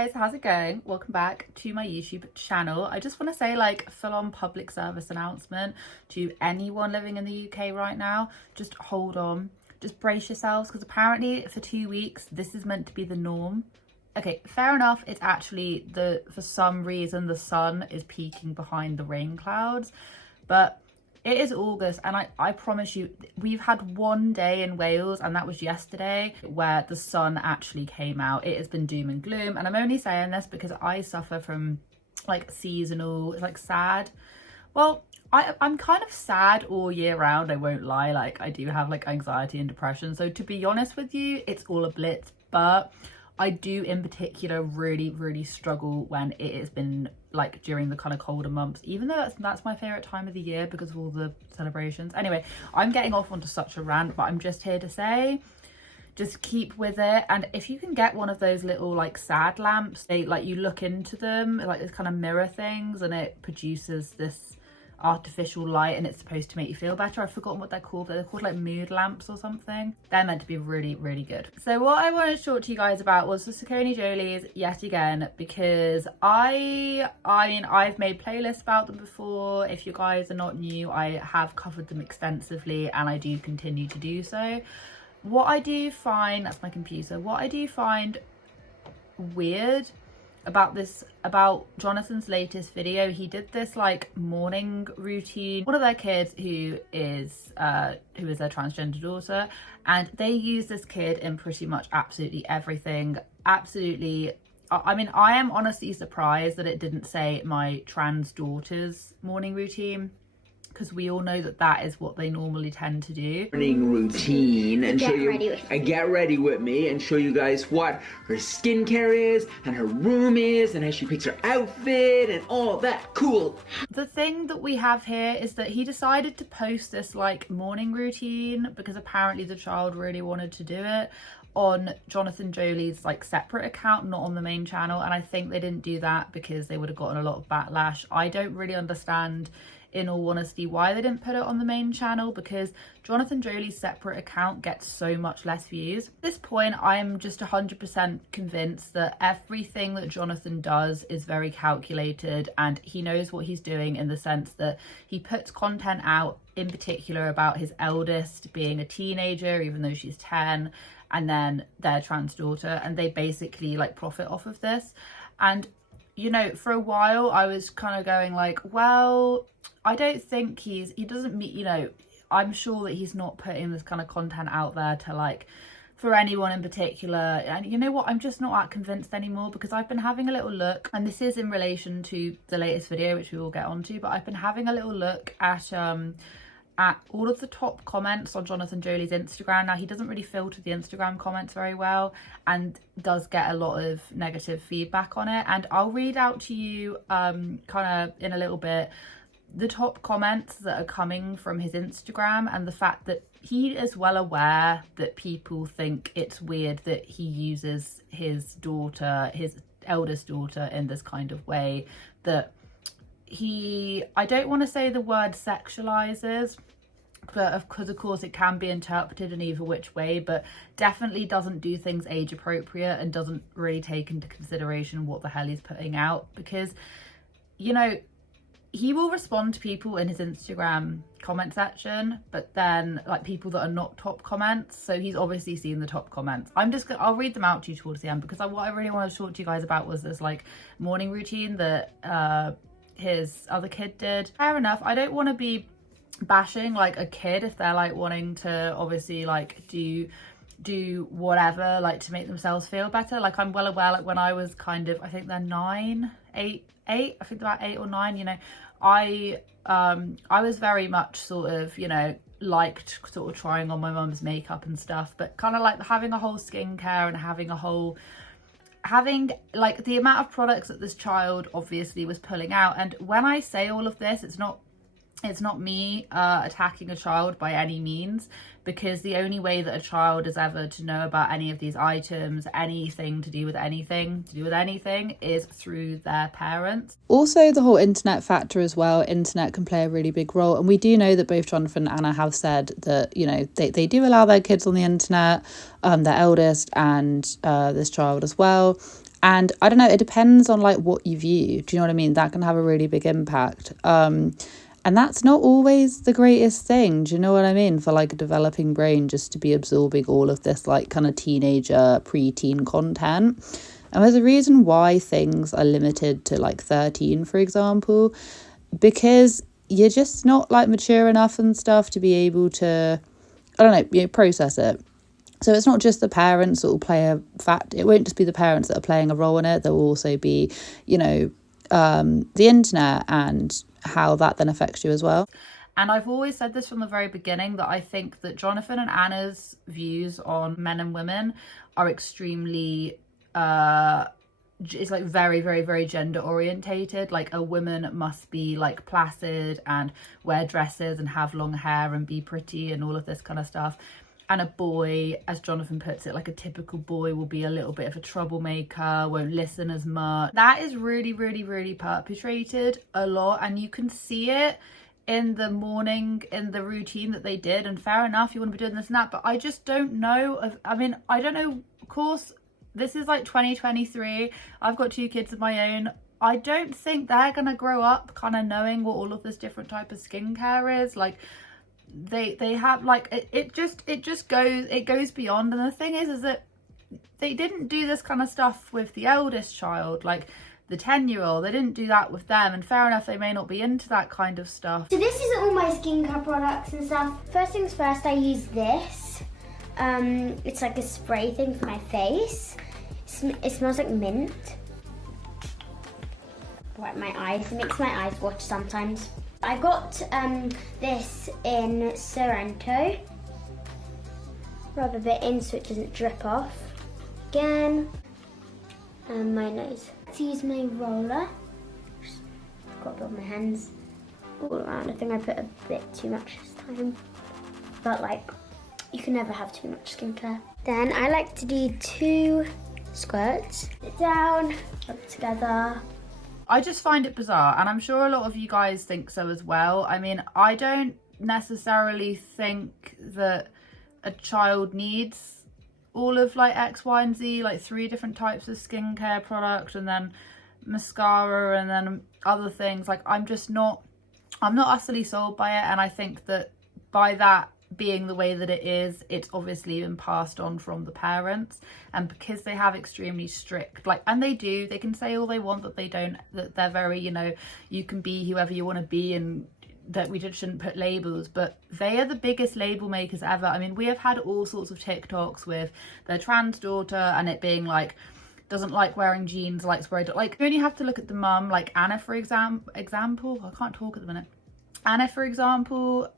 guys, how's it going? Welcome back to my YouTube channel. I just want to say, like, full-on public service announcement to anyone living in the UK right now. Just hold on, just brace yourselves, because apparently for 2 weeks this is meant to be the norm. Okay, fair enough, it's actually for some reason the sun is peeking behind the rain clouds, but it is August, and I promise you, we've had one day in Wales, and that was yesterday, where the sun actually came out. It has been doom and gloom, and I'm only saying this because I suffer from, like, seasonal, like, sad. Well, I'm kind of sad all year round, I won't lie. Like, I do have, like, anxiety and depression, so to be honest with you, it's all a blitz, but I do in particular really struggle when it has been like during the kind of colder months, even though that's my favorite time of the year because of all the celebrations. Anyway, I'm getting off onto such a rant, but I'm just here to say, just keep with it. And if you can get one of those little like sad lamps, they like, you look into them like this kind of mirror things, and it produces this artificial light, and it's supposed to make you feel better. I've forgotten what they're called. They're called like mood lamps or something. They're meant to be really good. So what I wanted to talk to you guys about was the SACCONEJOLYs yet again, because I mean, I've made playlists about them before. If you guys are not new, I have covered them extensively, and I do continue to do so. What I do find, that's my computer, what I do find weird about Jonathan's latest video, he did this like morning routine. One of their kids who is their transgender daughter, and they use this kid in pretty much absolutely everything. Absolutely. I mean, I am honestly surprised that it didn't say my trans daughter's morning routine, because we all know that that is what they normally tend to do. Morning routine, and show you, get ready with me and show you guys what her skincare is and her room is and how she picks her outfit and all that cool. The thing that we have here is that he decided to post this like morning routine because apparently the child really wanted to do it on Jonathan Joly's like separate account, not on the main channel, and I think they didn't do that because they would have gotten a lot of backlash. I don't really understand, in all honesty, why they didn't put it on the main channel, because Jonathan Joly's separate account gets so much less views. At this point, I'm just 100% convinced that everything that Jonathan does is very calculated, and he knows what he's doing, in the sense that he puts content out, in particular about his eldest being a teenager, even though she's 10, and then their trans daughter, and they basically like profit off of this. And you know, for a while I was kind of going like, well, I don't think he doesn't meet, you know, I'm sure that he's not putting this kind of content out there to like, for anyone in particular. And you know what, I'm just not that convinced anymore, because I've been having a little look, and this is in relation to the latest video, which we will get onto, but I've been having a little look at all of the top comments on Jonathan Joly's Instagram. Now, he doesn't really filter the Instagram comments very well, and does get a lot of negative feedback on it. And I'll read out to you kind of in a little bit the top comments that are coming from his Instagram, and the fact that he is well aware that people think it's weird that he uses his daughter, his eldest daughter, in this kind of way, that I don't want to say the word sexualizes, but because of course it can be interpreted in either which way, but definitely doesn't do things age appropriate, and doesn't really take into consideration what the hell he's putting out. Because, you know, he will respond to people in his Instagram comment section, but then like people that are not top comments, so he's obviously seen the top comments. I'll read them out to you towards the end, because what I really want to talk to you guys about was this like morning routine that his other kid did. Fair enough, I don't want to be bashing like a kid if they're like wanting to obviously like do whatever like to make themselves feel better. Like, I'm well aware, like when I was kind of, I think they're 9, 8, I think about 8 or 9, you know, I was very much sort of, you know, liked sort of trying on my mum's makeup and stuff, but kind of like having a whole skincare and having like the amount of products that this child obviously was pulling out. And when I say all of this, it's not me attacking a child by any means, because the only way that a child is ever to know about any of these items, anything to do with anything, is through their parents. Also, the whole internet factor as well. Internet can play a really big role, and we do know that both Jonathan and Anna have said that, you know, they do allow their kids on the internet, their eldest and this child as well. And I don't know, it depends on like what you view. Do you know what I mean? That can have a really big impact. And that's not always the greatest thing. Do you know what I mean? For like a developing brain, just to be absorbing all of this like kind of teenager, preteen content. And there's a reason why things are limited to like 13, for example, because you're just not like mature enough and stuff to be able to, I don't know, you know, process it. So it's not just the parents that will play a fact. It won't just be the parents that are playing a role in it. There will also be, you know, the internet and how that then affects you as well. And I've always said this from the very beginning, that I think that Jonathan and Anna's views on men and women are extremely it's like very, very, very gender orientated. Like a woman must be like placid and wear dresses and have long hair and be pretty and all of this kind of stuff. And a boy, as Jonathan puts it, like a typical boy, will be a little bit of a troublemaker, won't listen as much. That is really, really, really perpetrated a lot. And you can see it in the morning, in the routine that they did. And fair enough, you want to be doing this and that. But I just don't know. I mean, I don't know. Of course, this is like 2023. I've got 2 kids of my own. I don't think they're going to grow up kind of knowing what all of this different type of skincare is. Like, they have like it just goes beyond. And the thing is that they didn't do this kind of stuff with the eldest child, like the 10-year-old. They didn't do that with them, and fair enough, they may not be into that kind of stuff. So this is all my skincare products and stuff. First things first, I use this. It's like a spray thing for my face. It smells like mint. Wipe my eyes. It makes my eyes watch sometimes. I got this in Sorrento. Rub a bit in so it doesn't drip off. Again, and my nose. To use my roller. Just got it on my hands all around. I think I put a bit too much this time, but like you can never have too much skincare. Then I like to do 2 squirts. Sit down, rub it together. I just find it bizarre, and I'm sure a lot of you guys think so as well. I mean, I don't necessarily think that a child needs all of like X, Y, and Z, like 3 different types of skincare product, and then mascara, and then other things. Like, I'm not utterly sold by it, and I think that by that being the way that it is, it's obviously been passed on from the parents. And because they have extremely strict, like, and they can say all they want, that they don't, that they're very, you know, you can be whoever you want to be, and that we just shouldn't put labels. But they are the biggest label makers ever. I mean, we have had all sorts of TikToks with their trans daughter, and it being like, doesn't like wearing jeans, likes wearing, like, you only have to look at the mum, like Anna, for example, I can't talk at the minute. Anna, for example,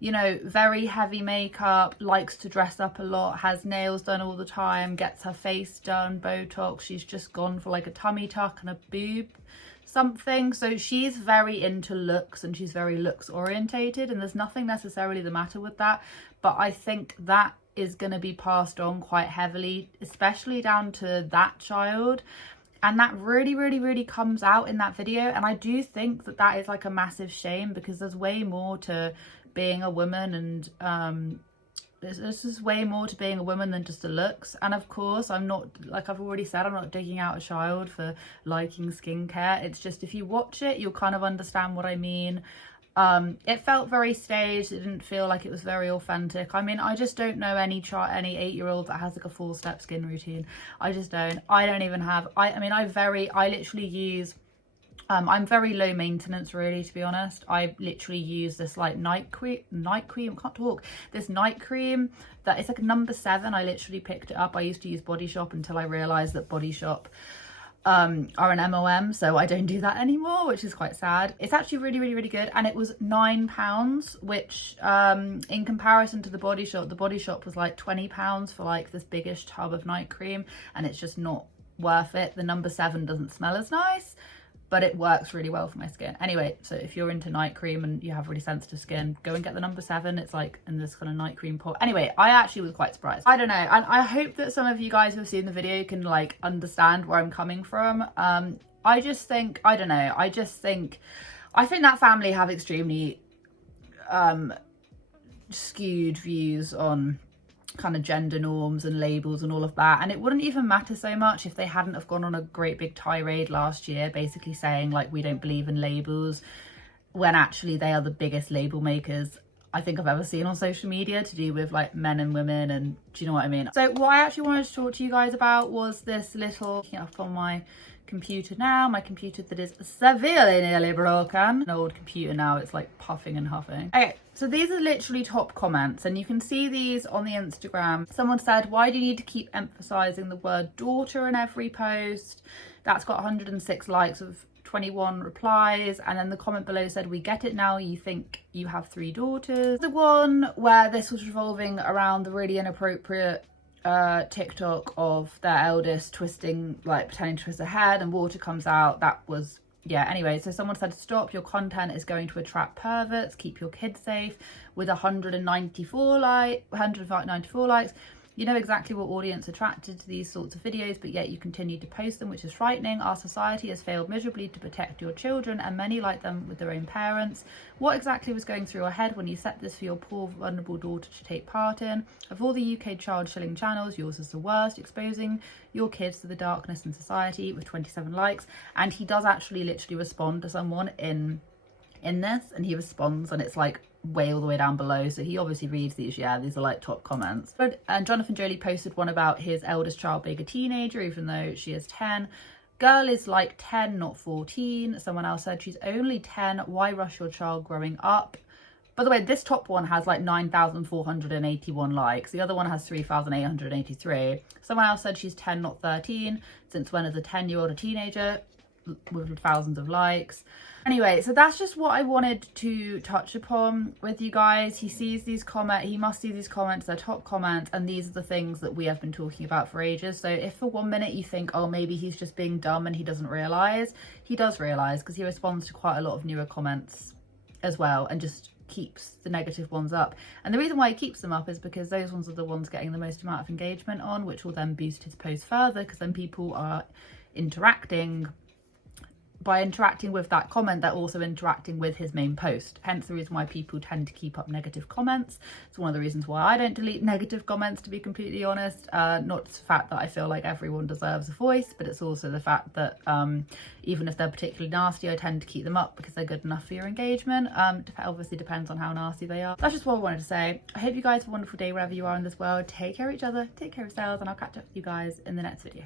you know, very heavy makeup, likes to dress up a lot, has nails done all the time, gets her face done, Botox. She's just gone for like a tummy tuck and a boob something. So she's very into looks, and she's very looks orientated, and there's nothing necessarily the matter with that. But I think that is going to be passed on quite heavily, especially down to that child. And that really, really, really comes out in that video. And I do think that that is like a massive shame, because there's way more to being a woman, and there's just way more to being a woman than just the looks. And of course, I'm not, like I've already said, I'm not digging out a child for liking skincare. It's just, if you watch it, you'll kind of understand what I mean. It felt very staged. It didn't feel like it was very authentic. I mean, I just don't know any 8-year-old that has like a 4-step skin routine. I just don't. I don't even have, I literally use, I'm very low maintenance, really, to be honest. I literally use this like night cream, this night cream that is like a number 7. I literally picked it up. I used to use Body Shop until I realized that Body Shop are an MOM, so I don't do that anymore, which is quite sad. It's actually really, really, really good, and it was £9, which in comparison to the Body Shop was like £20 for like this biggish tub of night cream, and it's just not worth it. The number 7 doesn't smell as nice, but it works really well for my skin. Anyway, so if you're into night cream and you have really sensitive skin, go and get the number 7. It's like in this kind of night cream pot. Anyway, I actually was quite surprised. I don't know, and I hope that some of you guys who have seen the video can like understand where I'm coming from. I just think, I don't know, I think that family have extremely skewed views on kind of gender norms and labels and all of that. And it wouldn't even matter so much if they hadn't have gone on a great big tirade last year basically saying like we don't believe in labels, when actually they are the biggest label makers I think I've ever seen on social media, to do with like men and women, and do you know what I mean? So what I actually wanted to talk to you guys about was this little, up on my computer now, my computer that is severely nearly broken, an old computer now, it's like puffing and huffing. Okay, so these are literally top comments, and you can see these on the Instagram. Someone said, why do you need to keep emphasizing the word daughter in every post? That's got 106 likes of 21 replies, and then the comment below said, we get it now, you think you have 3 daughters. The one where this was revolving around the really inappropriate TikTok of their eldest twisting, like pretending to twist her head and water comes out, that was, yeah, anyway. So someone said, stop, your content is going to attract perverts, keep your kids safe, with 194 likes. You know exactly what audience attracted to these sorts of videos, but yet you continue to post them, which is frightening. Our society has failed miserably to protect your children, and many like them with their own parents. What exactly was going through your head when you set this for your poor, vulnerable daughter to take part in? Of all the UK child-shilling channels, yours is the worst, exposing your kids to the darkness in society, with 27 likes. And he does actually literally respond to someone in this, and he responds, and it's like way all the way down below, so he obviously reads these. Yeah, these are like top comments. And Jonathan Joly posted one about his eldest child being a teenager, even though she is 10. Girl is like 10, not 14. Someone else said, she's only 10, why rush your child growing up? By the way, this top one has like 9,481 likes. The other one has 3,883. Someone else said she's 10, not 13. Since when is a 10-year-old a teenager? With thousands of likes. Anyway, so that's just what I wanted to touch upon with you guys. He sees these comments, he must see these comments, they're top comments, and these are the things that we have been talking about for ages. So if for 1 minute you think, oh, maybe he's just being dumb and he doesn't realise, he does realise, because he responds to quite a lot of newer comments as well and just keeps the negative ones up. And the reason why he keeps them up is because those ones are the ones getting the most amount of engagement on, which will then boost his post further, because then people are interacting. By interacting with that comment, they're also interacting with his main post. Hence the reason why people tend to keep up negative comments. It's one of the reasons why I don't delete negative comments, to be completely honest. Not the fact that I feel like everyone deserves a voice, but it's also the fact that even if they're particularly nasty, I tend to keep them up because they're good enough for your engagement. Obviously depends on how nasty they are. That's just what I wanted to say. I hope you guys have a wonderful day wherever you are in this world. Take care of each other, take care of yourselves, and I'll catch up with you guys in the next video.